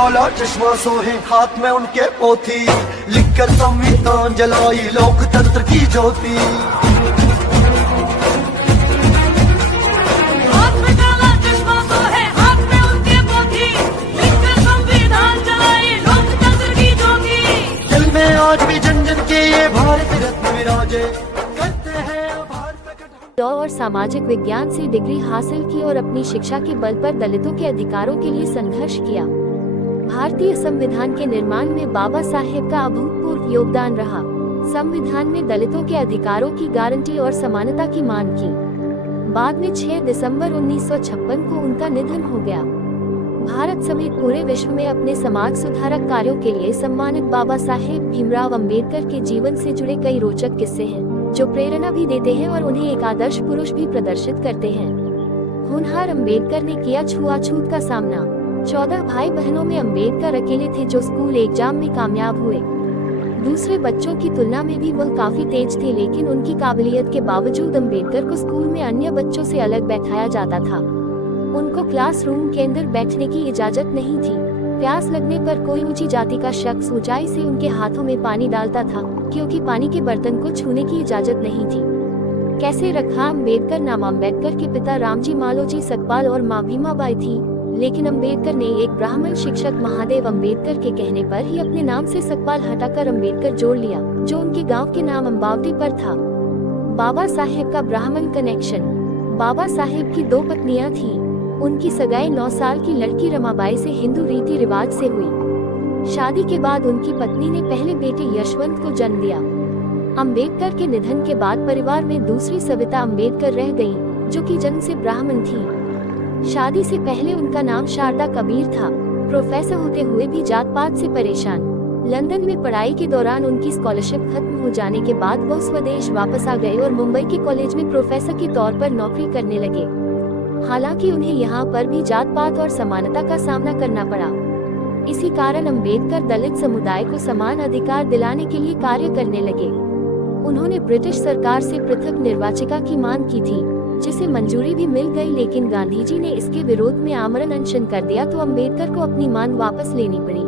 काला चश्मा सोहे हाथ में उनके पोथी, लिखकर संविधान जलाई लोकतंत्र की ज्योति। आज भी जन जन के ये भारत रत्न विराजे, करते हैं भारत। लॉ और सामाजिक विज्ञान से डिग्री हासिल की और अपनी शिक्षा के बल पर दलितों के अधिकारों के लिए संघर्ष किया। भारतीय संविधान के निर्माण में बाबा साहेब का अभूतपूर्व योगदान रहा। संविधान में दलितों के अधिकारों की गारंटी और समानता की मांग की। बाद में 6 दिसंबर 1956 को उनका निधन हो गया। भारत समेत पूरे विश्व में अपने समाज सुधारक कार्यों के लिए सम्मानित बाबा साहेब भीमराव अंबेडकर के जीवन से जुड़े कई रोचक किस्से हैं, जो प्रेरणा भी देते हैं और उन्हें एक आदर्श पुरुष भी प्रदर्शित करते हैं। होनहार अंबेडकर ने किया छुआछूत का सामना। 14 भाई बहनों में अंबेडकर अकेले थे जो स्कूल एग्जाम में कामयाब हुए। दूसरे बच्चों की तुलना में भी वह काफी तेज थे, लेकिन उनकी काबिलियत के बावजूद अंबेडकर को स्कूल में अन्य बच्चों से अलग बैठाया जाता था। उनको क्लासरूम के अंदर बैठने की इजाजत नहीं थी। प्यास लगने पर कोई ऊंची जाति का शख्स ऊंचाई से उनके हाथों में पानी डालता था, क्योंकि पानी के बर्तन को छूने की इजाजत नहीं थी। कैसे रखा अम्बेडकर नाम अम्बेडकर के पिता रामजी मालोजी सकपाल और माँ भीमाबाई थी, लेकिन अम्बेडकर ने एक ब्राह्मण शिक्षक महादेव अम्बेडकर के कहने पर ही अपने नाम से सकपाल हटाकर अम्बेडकर जोड़ लिया, जो उनके गाँव के नाम अम्बावती पर था। बाबा साहेब का ब्राह्मण कनेक्शन। बाबा साहेब की 2 पत्नियां थीं। उनकी सगाई 9 साल की लड़की रमाबाई से हिंदू रीति रिवाज से हुई। शादी के बाद उनकी पत्नी ने पहले बेटे यशवंत को जन्म दिया। अंबेडकर के निधन के बाद परिवार में दूसरी सविता अंबेडकर रह गई, जो कि जन्म से ब्राह्मण थी। शादी से पहले उनका नाम शारदा कबीर था। प्रोफेसर होते हुए भी जात पात से परेशान। लंदन में पढ़ाई के दौरान उनकी स्कॉलरशिप खत्म हो जाने के बाद वो स्वदेश वापस आ गए और मुंबई के कॉलेज में प्रोफेसर के तौर पर नौकरी करने लगे। हालांकि उन्हें यहाँ पर भी जात पात और समानता का सामना करना पड़ा। इसी कारण अंबेडकर दलित समुदाय को समान अधिकार दिलाने के लिए कार्य करने लगे। उन्होंने ब्रिटिश सरकार से पृथक निर्वाचिका की मांग की थी, जिसे मंजूरी भी मिल गई, लेकिन गांधी जी ने इसके विरोध में आमरण अनशन कर दिया तो अंबेडकर को अपनी मांग वापस लेनी पड़ी।